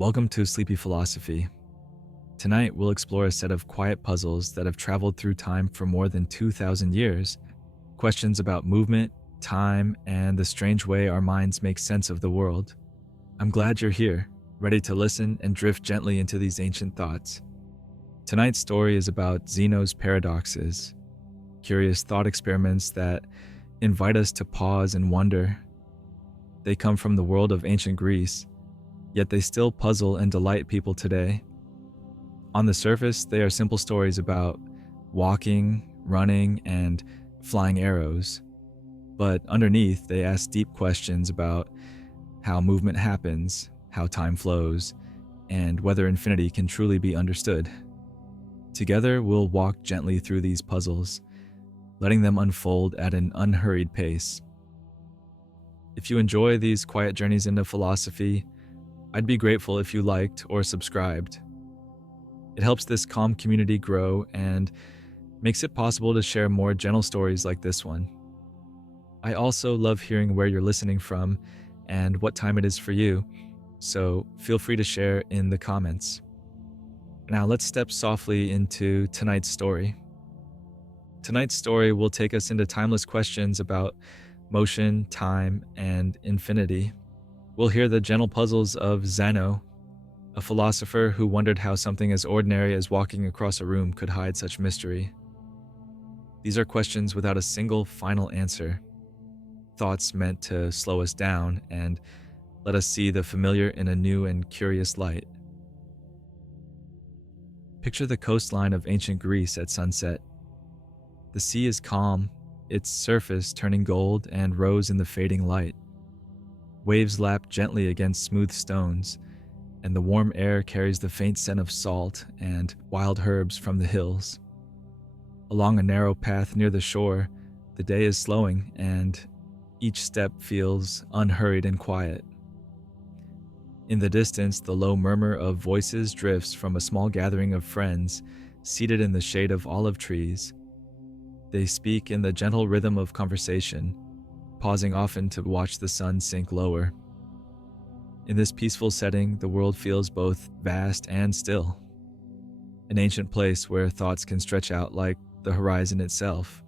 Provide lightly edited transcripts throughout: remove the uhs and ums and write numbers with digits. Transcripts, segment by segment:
Welcome to Sleepy Philosophy. Tonight, we'll explore a set of quiet puzzles that have traveled through time for more than 2,000 years. Questions about movement, time, and the strange way our minds make sense of the world. I'm glad you're here, ready to listen and drift gently into these ancient thoughts. Tonight's story is about Zeno's paradoxes, curious thought experiments that invite us to pause and wonder. They come from the world of ancient Greece, yet they still puzzle and delight people today. On the surface, they are simple stories about walking, running, and flying arrows. But underneath, they ask deep questions about how movement happens, how time flows, and whether infinity can truly be understood. Together, we'll walk gently through these puzzles, letting them unfold at an unhurried pace. If you enjoy these quiet journeys into philosophy, I'd be grateful if you liked or subscribed. It helps this calm community grow and makes it possible to share more gentle stories like this one. I also love hearing where you're listening from and what time it is for you, so feel free to share in the comments. Now let's step softly into tonight's story. Tonight's story will take us into timeless questions about motion, time, and infinity. We'll hear the gentle puzzles of Zeno, a philosopher who wondered how something as ordinary as walking across a room could hide such mystery. These are questions without a single final answer, thoughts meant to slow us down and let us see the familiar in a new and curious light. Picture the coastline of ancient Greece at sunset. The sea is calm, its surface turning gold and rose in the fading light. Waves lap gently against smooth stones, and the warm air carries the faint scent of salt and wild herbs from the hills. Along a narrow path near the shore, the day is slowing, and each step feels unhurried and quiet. In the distance, the low murmur of voices drifts from a small gathering of friends seated in the shade of olive trees. They speak in the gentle rhythm of conversation, pausing often to watch the sun sink lower. In this peaceful setting, the world feels both vast and still, an ancient place where thoughts can stretch out like the horizon itself.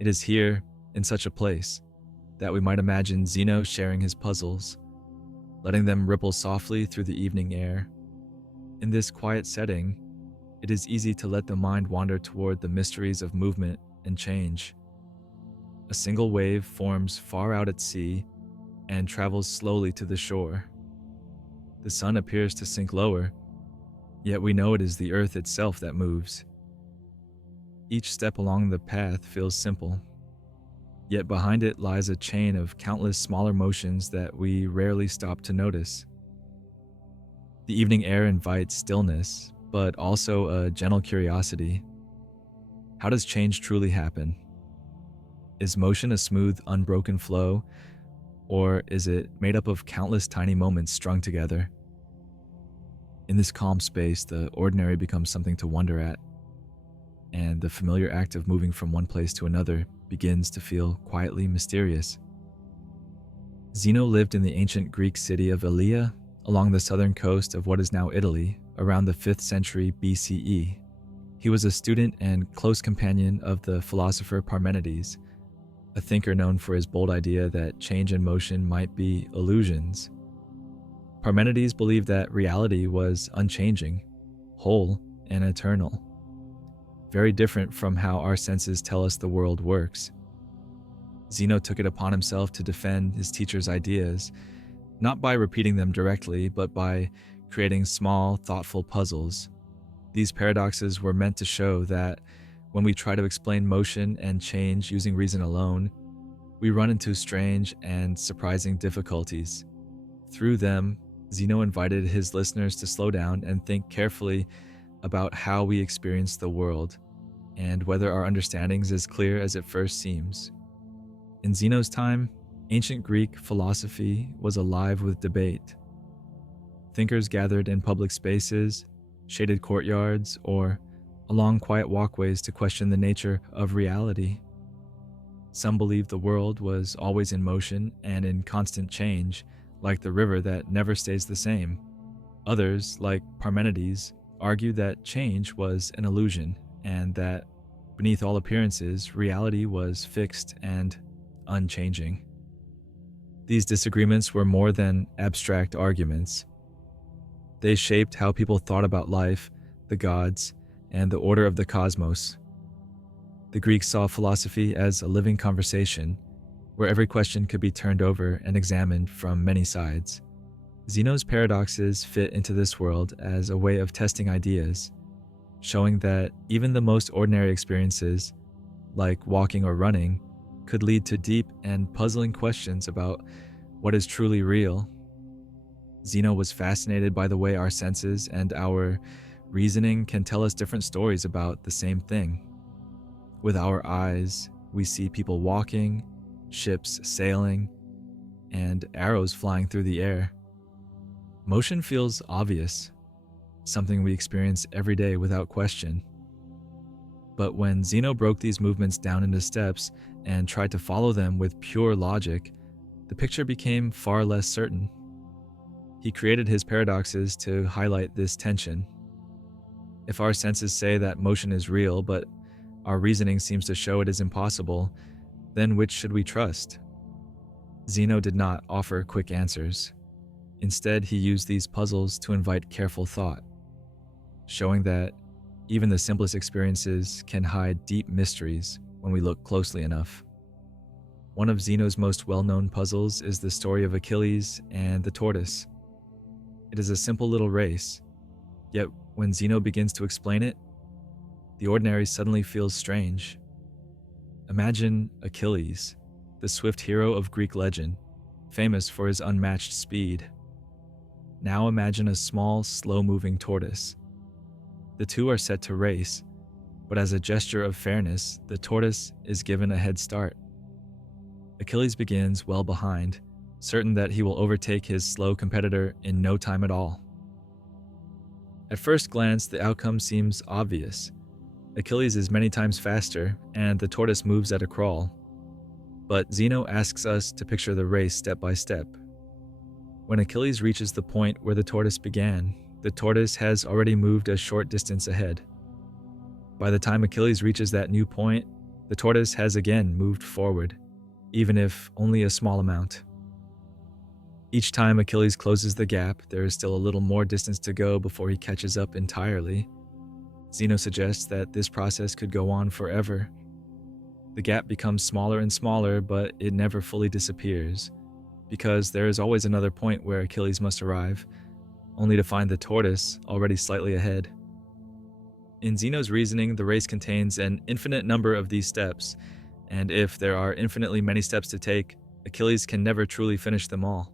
It is here, in such a place, that we might imagine Zeno sharing his puzzles, letting them ripple softly through the evening air. In this quiet setting, it is easy to let the mind wander toward the mysteries of movement and change. A single wave forms far out at sea and travels slowly to the shore. The sun appears to sink lower, yet we know it is the earth itself that moves. Each step along the path feels simple, yet behind it lies a chain of countless smaller motions that we rarely stop to notice. The evening air invites stillness, but also a gentle curiosity. How does change truly happen? Is motion a smooth, unbroken flow, or is it made up of countless tiny moments strung together? In this calm space, the ordinary becomes something to wonder at, and the familiar act of moving from one place to another begins to feel quietly mysterious. Zeno lived in the ancient Greek city of Elea, along the southern coast of what is now Italy, around the 5th century BCE. He was a student and close companion of the philosopher Parmenides, a thinker known for his bold idea that change and motion might be illusions. Parmenides believed that reality was unchanging, whole, and eternal, very different from how our senses tell us the world works. Zeno took it upon himself to defend his teacher's ideas, not by repeating them directly, but by creating small, thoughtful puzzles. These paradoxes were meant to show that when we try to explain motion and change using reason alone, we run into strange and surprising difficulties. Through them, Zeno invited his listeners to slow down and think carefully about how we experience the world, and whether our understanding is as clear as it first seems. In Zeno's time, ancient Greek philosophy was alive with debate. Thinkers gathered in public spaces, shaded courtyards, or along quiet walkways to question the nature of reality. Some believed the world was always in motion and in constant change, like the river that never stays the same. Others, like Parmenides, argue that change was an illusion and that beneath all appearances, reality was fixed and unchanging. These disagreements were more than abstract arguments. They shaped how people thought about life, the gods, and the order of the cosmos. The Greeks saw philosophy as a living conversation, where every question could be turned over and examined from many sides. Zeno's paradoxes fit into this world as a way of testing ideas, showing that even the most ordinary experiences, like walking or running, could lead to deep and puzzling questions about what is truly real. Zeno was fascinated by the way our senses and our reasoning can tell us different stories about the same thing. With our eyes, we see people walking, ships sailing, and arrows flying through the air. Motion feels obvious, something we experience every day without question. But when Zeno broke these movements down into steps and tried to follow them with pure logic, the picture became far less certain. He created his paradoxes to highlight this tension. If our senses say that motion is real, but our reasoning seems to show it is impossible, then which should we trust? Zeno did not offer quick answers. Instead, he used these puzzles to invite careful thought, showing that even the simplest experiences can hide deep mysteries when we look closely enough. One of Zeno's most well-known puzzles is the story of Achilles and the tortoise. It is a simple little race, yet when Zeno begins to explain it, the ordinary suddenly feels strange. Imagine Achilles, the swift hero of Greek legend, famous for his unmatched speed. Now imagine a small, slow-moving tortoise. The two are set to race, but as a gesture of fairness, the tortoise is given a head start. Achilles begins well behind, certain that he will overtake his slow competitor in no time at all. At first glance, the outcome seems obvious. Achilles is many times faster, and the tortoise moves at a crawl. But Zeno asks us to picture the race step by step. When Achilles reaches the point where the tortoise began, the tortoise has already moved a short distance ahead. By the time Achilles reaches that new point, the tortoise has again moved forward, even if only a small amount. Each time Achilles closes the gap, there is still a little more distance to go before he catches up entirely. Zeno suggests that this process could go on forever. The gap becomes smaller and smaller, but it never fully disappears, because there is always another point where Achilles must arrive, only to find the tortoise already slightly ahead. In Zeno's reasoning, the race contains an infinite number of these steps, and if there are infinitely many steps to take, Achilles can never truly finish them all.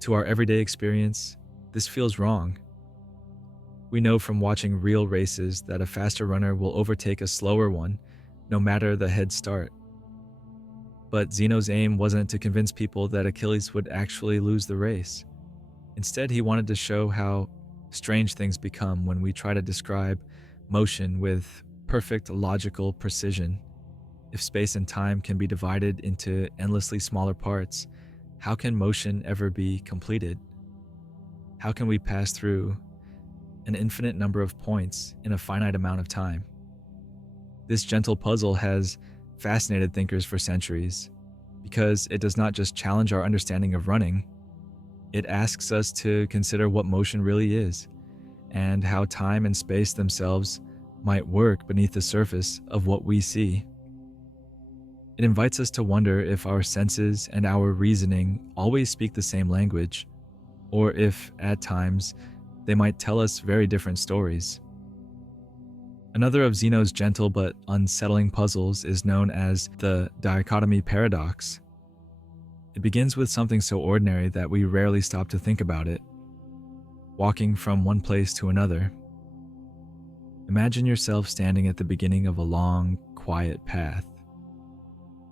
To our everyday experience, this feels wrong. We know from watching real races that a faster runner will overtake a slower one, no matter the head start. But Zeno's aim wasn't to convince people that Achilles would actually lose the race. Instead, he wanted to show how strange things become when we try to describe motion with perfect logical precision. If space and time can be divided into endlessly smaller parts, how can motion ever be completed? How can we pass through an infinite number of points in a finite amount of time? This gentle puzzle has fascinated thinkers for centuries, because it does not just challenge our understanding of running, it asks us to consider what motion really is, and how time and space themselves might work beneath the surface of what we see. It invites us to wonder if our senses and our reasoning always speak the same language, or if, at times, they might tell us very different stories. Another of Zeno's gentle but unsettling puzzles is known as the Dichotomy paradox. It begins with something so ordinary that we rarely stop to think about it: walking from one place to another. Imagine yourself standing at the beginning of a long, quiet path.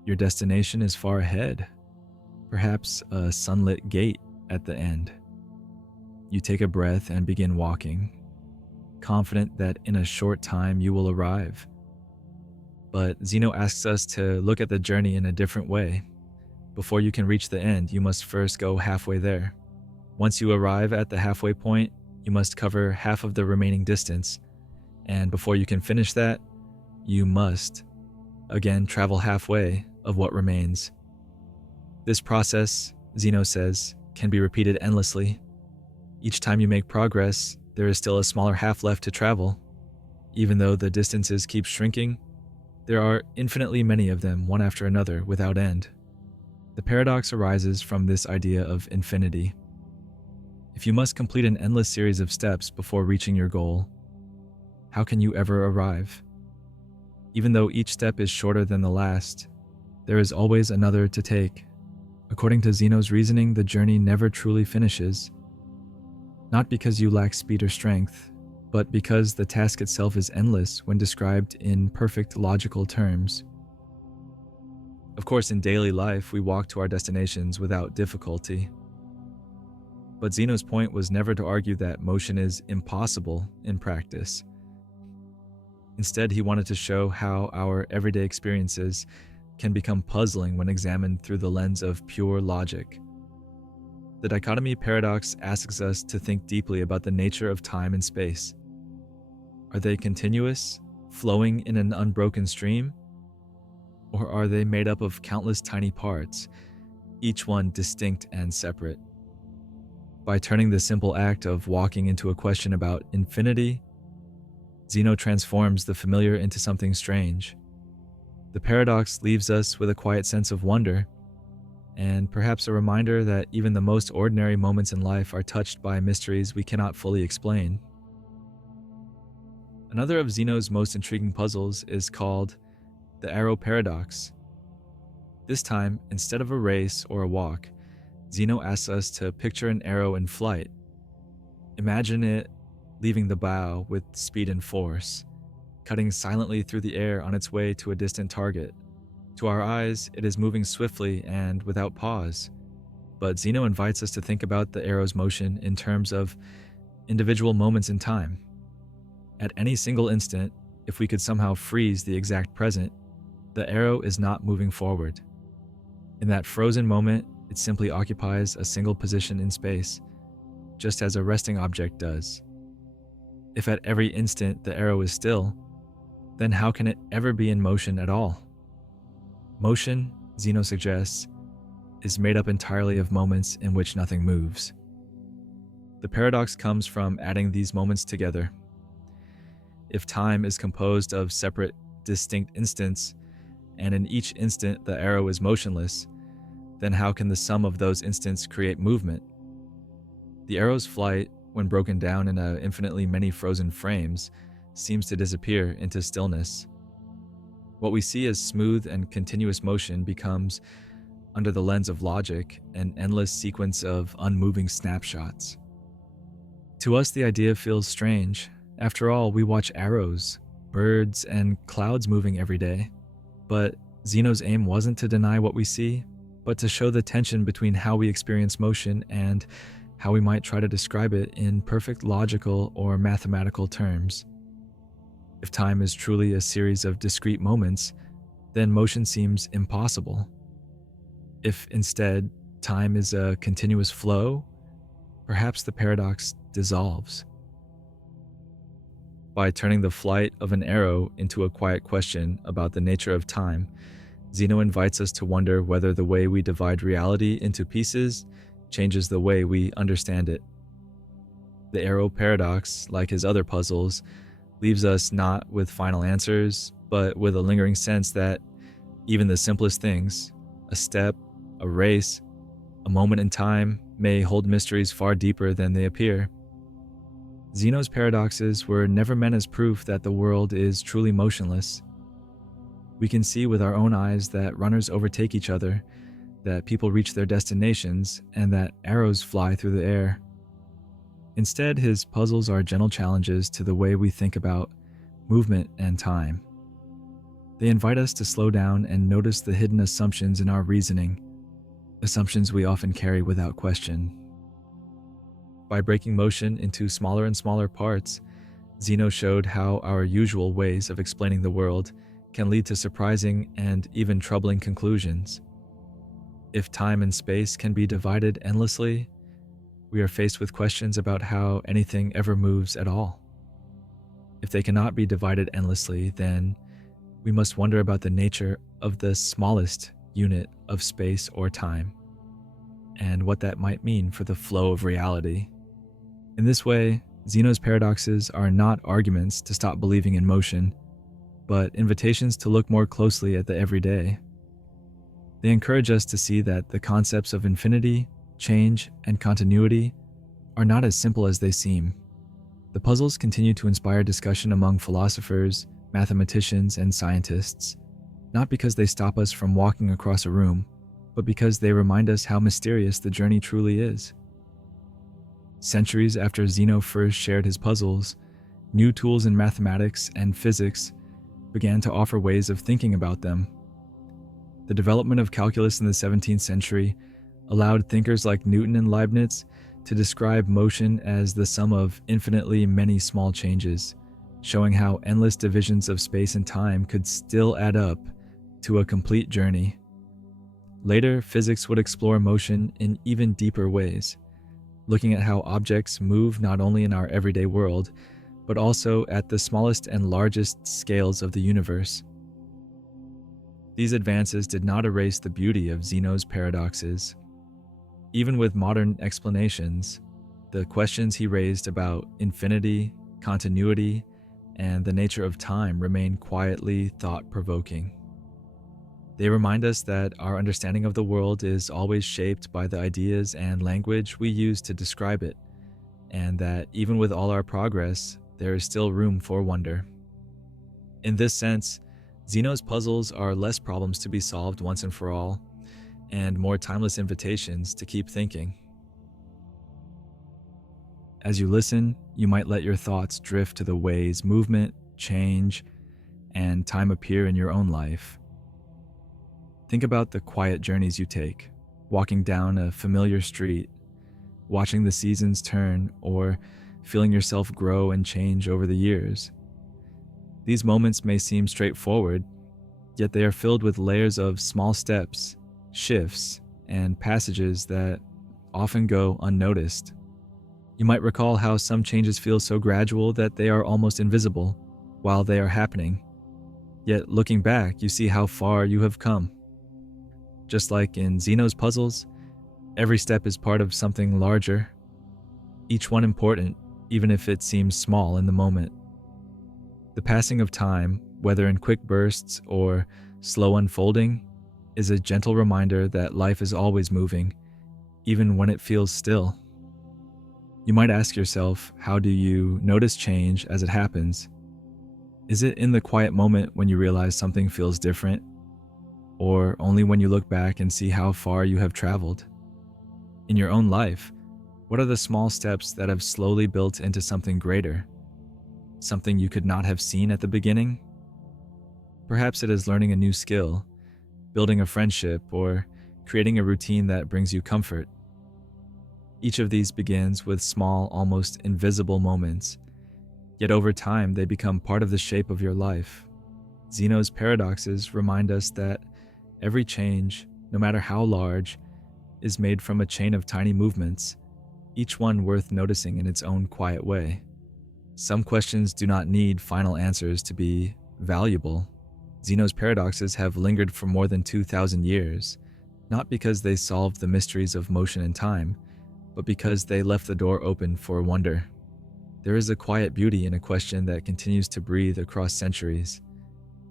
Your destination is far ahead, perhaps a sunlit gate at the end. You take a breath and begin walking, confident that in a short time you will arrive. But Zeno asks us to look at the journey in a different way. Before you can reach the end, you must first go halfway there. Once you arrive at the halfway point, you must cover half of the remaining distance, and before you can finish that, you must, again, travel halfway of what remains. This process, Zeno says, can be repeated endlessly. Each time you make progress, there is still a smaller half left to travel. Even though the distances keep shrinking, there are infinitely many of them, one after another, without end. The paradox arises from this idea of infinity. If you must complete an endless series of steps before reaching your goal, how can you ever arrive? Even though each step is shorter than the last, there is always another to take. According to Zeno's reasoning, the journey never truly finishes. Not because you lack speed or strength, but because the task itself is endless when described in perfect logical terms. Of course, in daily life, we walk to our destinations without difficulty. But Zeno's point was never to argue that motion is impossible in practice. Instead, he wanted to show how our everyday experiences can become puzzling when examined through the lens of pure logic. The dichotomy paradox asks us to think deeply about the nature of time and space. Are they continuous, flowing in an unbroken stream? Or are they made up of countless tiny parts, each one distinct and separate? By turning the simple act of walking into a question about infinity, Zeno transforms the familiar into something strange. The paradox leaves us with a quiet sense of wonder, and perhaps a reminder that even the most ordinary moments in life are touched by mysteries we cannot fully explain. Another of Zeno's most intriguing puzzles is called the arrow paradox. This time, instead of a race or a walk, Zeno asks us to picture an arrow in flight. Imagine it leaving the bow with speed and force, cutting silently through the air on its way to a distant target. To our eyes, it is moving swiftly and without pause. But Zeno invites us to think about the arrow's motion in terms of individual moments in time. At any single instant, if we could somehow freeze the exact present, the arrow is not moving forward. In that frozen moment, it simply occupies a single position in space, just as a resting object does. If at every instant the arrow is still, then how can it ever be in motion at all? Motion, Zeno suggests, is made up entirely of moments in which nothing moves. The paradox comes from adding these moments together. If time is composed of separate, distinct instants, and in each instant the arrow is motionless, then how can the sum of those instants create movement? The arrow's flight, when broken down into infinitely many frozen frames, seems to disappear into stillness. What we see as smooth and continuous motion becomes, under the lens of logic, an endless sequence of unmoving snapshots. To us, the idea feels strange. After all, we watch arrows, birds, and clouds moving every day. But Zeno's aim wasn't to deny what we see, but to show the tension between how we experience motion and how we might try to describe it in perfect logical or mathematical terms. If time is truly a series of discrete moments, then motion seems impossible. If instead time is a continuous flow, perhaps the paradox dissolves. By turning the flight of an arrow into a quiet question about the nature of time, Zeno invites us to wonder whether the way we divide reality into pieces changes the way we understand it. The arrow paradox, like his other puzzles, leaves us not with final answers, but with a lingering sense that even the simplest things, a step, a race, a moment in time, may hold mysteries far deeper than they appear. Zeno's paradoxes were never meant as proof that the world is truly motionless. We can see with our own eyes that runners overtake each other, that people reach their destinations, and that arrows fly through the air. Instead, his puzzles are gentle challenges to the way we think about movement and time. They invite us to slow down and notice the hidden assumptions in our reasoning, assumptions we often carry without question. By breaking motion into smaller and smaller parts, Zeno showed how our usual ways of explaining the world can lead to surprising and even troubling conclusions. If time and space can be divided endlessly, We are faced with questions about how anything ever moves at all. If they cannot be divided endlessly, then we must wonder about the nature of the smallest unit of space or time, and what that might mean for the flow of reality. In this way, Zeno's paradoxes are not arguments to stop believing in motion, but invitations to look more closely at the everyday. They encourage us to see that the concepts of infinity, change, and continuity are not as simple as they seem. The puzzles continue to inspire discussion among philosophers, mathematicians, and scientists, not because they stop us from walking across a room, but because they remind us how mysterious the journey truly is. Centuries after Zeno first shared his puzzles, new tools in mathematics and physics began to offer ways of thinking about them. The development of calculus in the 17th century allowed thinkers like Newton and Leibniz to describe motion as the sum of infinitely many small changes, showing how endless divisions of space and time could still add up to a complete journey. Later, physics would explore motion in even deeper ways, looking at how objects move not only in our everyday world, but also at the smallest and largest scales of the universe. These advances did not erase the beauty of Zeno's paradoxes. Even with modern explanations, the questions he raised about infinity, continuity, and the nature of time remain quietly thought-provoking. They remind us that our understanding of the world is always shaped by the ideas and language we use to describe it, and that even with all our progress, there is still room for wonder. In this sense, Zeno's puzzles are less problems to be solved once and for all, and more timeless invitations to keep thinking. As you listen, you might let your thoughts drift to the ways movement, change, and time appear in your own life. Think about the quiet journeys you take, walking down a familiar street, watching the seasons turn, or feeling yourself grow and change over the years. These moments may seem straightforward, yet they are filled with layers of small steps, shifts, and passages that often go unnoticed. You might recall how some changes feel so gradual that they are almost invisible while they are happening. Yet looking back, you see how far you have come. Just like in Zeno's puzzles, every step is part of something larger, each one important, even if it seems small in the moment. The passing of time, whether in quick bursts or slow unfolding, is a gentle reminder that life is always moving, even when it feels still. You might ask yourself, how do you notice change as it happens? Is it in the quiet moment when you realize something feels different? Or only when you look back and see how far you have traveled? In your own life, what are the small steps that have slowly built into something greater? Something you could not have seen at the beginning? Perhaps it is learning a new skill, building a friendship, or creating a routine that brings you comfort. Each of these begins with small, almost invisible moments, yet over time they become part of the shape of your life. Zeno's paradoxes remind us that every change, no matter how large, is made from a chain of tiny movements, each one worth noticing in its own quiet way. Some questions do not need final answers to be valuable. Zeno's paradoxes have lingered for more than 2,000 years, not because they solved the mysteries of motion and time, but because they left the door open for wonder. There is a quiet beauty in a question that continues to breathe across centuries,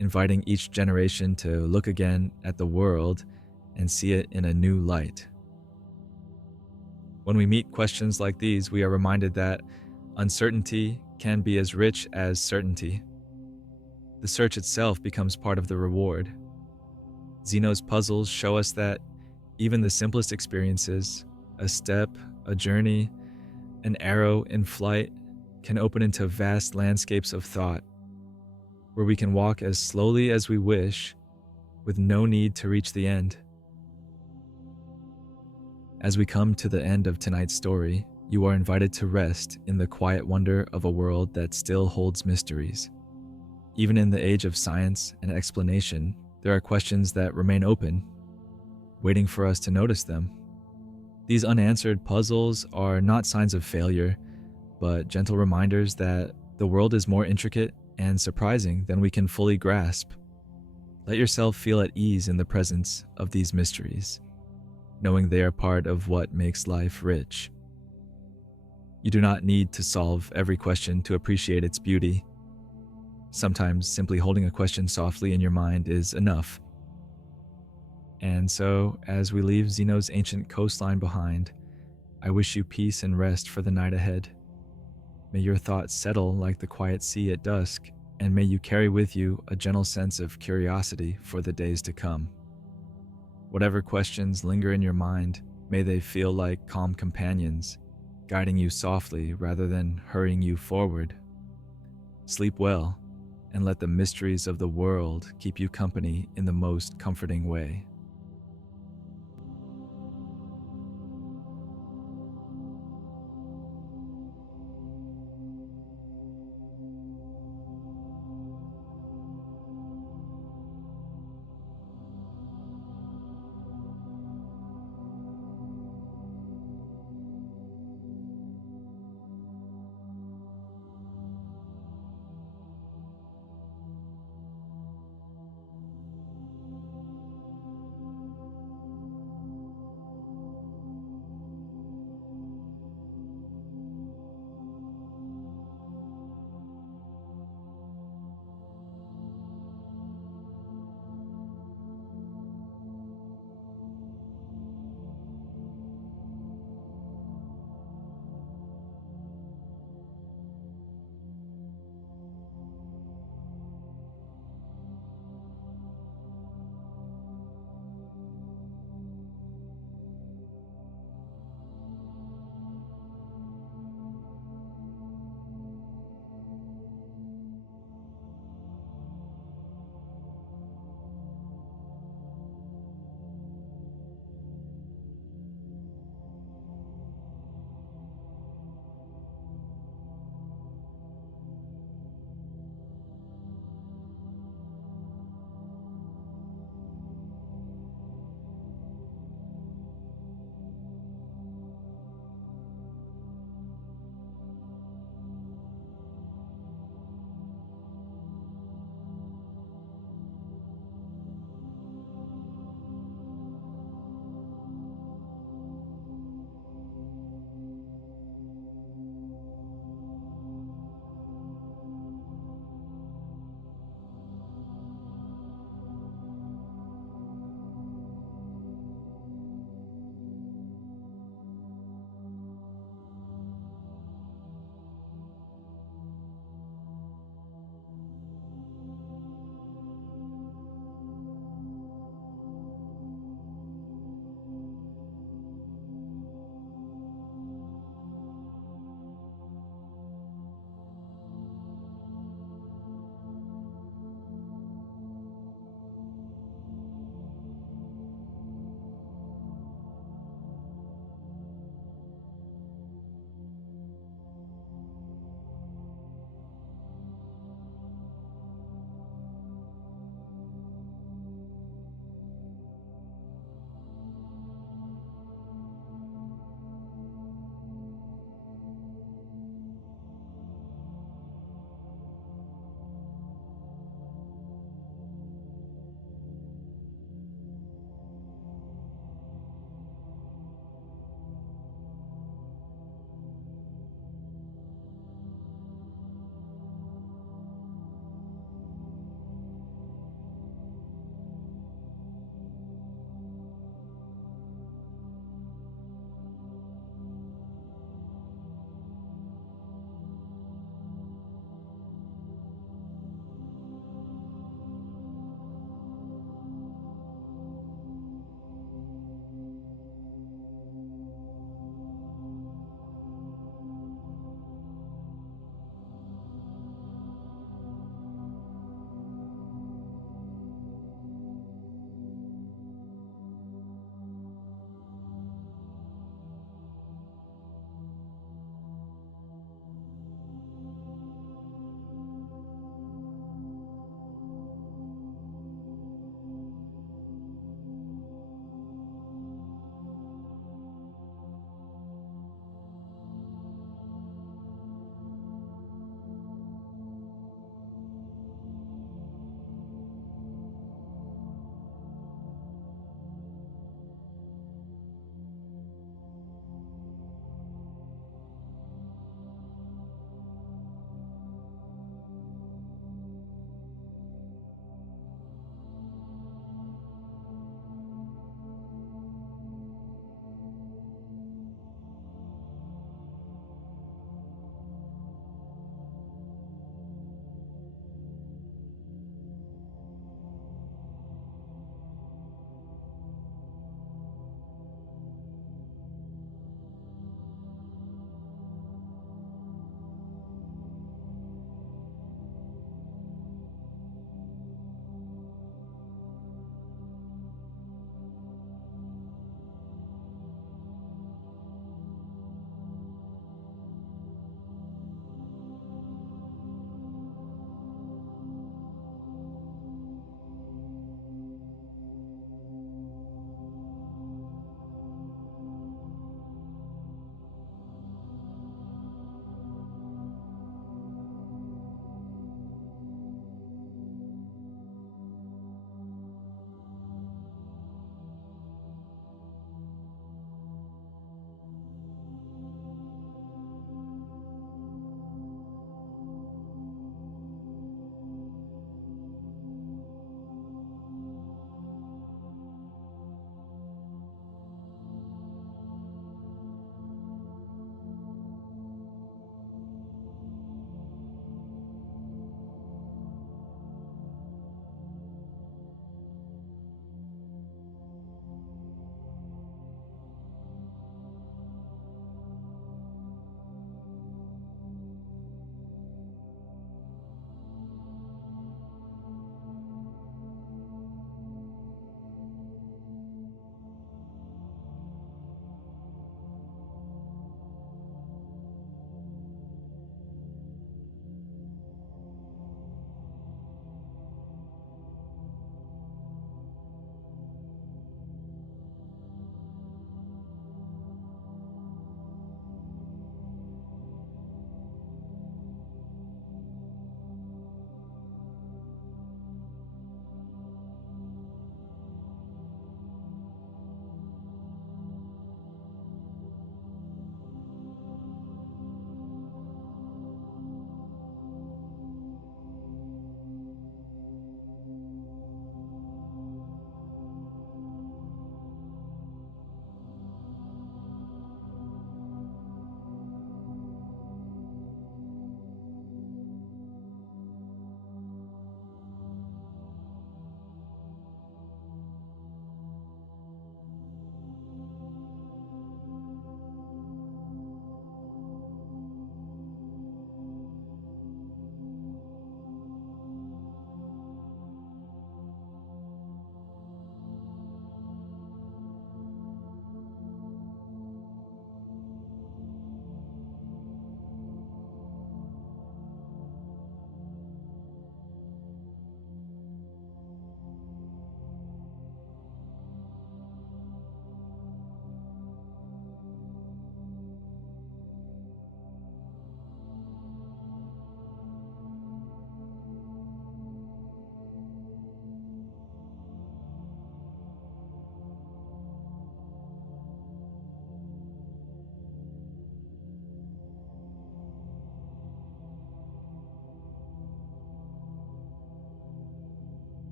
inviting each generation to look again at the world and see it in a new light. When we meet questions like these, we are reminded that uncertainty can be as rich as certainty. The search itself becomes part of the reward. Zeno's puzzles show us that even the simplest experiences, a step, a journey, an arrow in flight, can open into vast landscapes of thought, where we can walk as slowly as we wish, with no need to reach the end. As we come to the end of tonight's story, you are invited to rest in the quiet wonder of a world that still holds mysteries. Even in the age of science and explanation, there are questions that remain open, waiting for us to notice them. These unanswered puzzles are not signs of failure, but gentle reminders that the world is more intricate and surprising than we can fully grasp. Let yourself feel at ease in the presence of these mysteries, knowing they are part of what makes life rich. You do not need to solve every question to appreciate its beauty. Sometimes simply holding a question softly in your mind is enough. And so, as we leave Zeno's ancient coastline behind, I wish you peace and rest for the night ahead. May your thoughts settle like the quiet sea at dusk, and may you carry with you a gentle sense of curiosity for the days to come. Whatever questions linger in your mind, may they feel like calm companions, guiding you softly rather than hurrying you forward. Sleep well, and let the mysteries of the world keep you company in the most comforting way.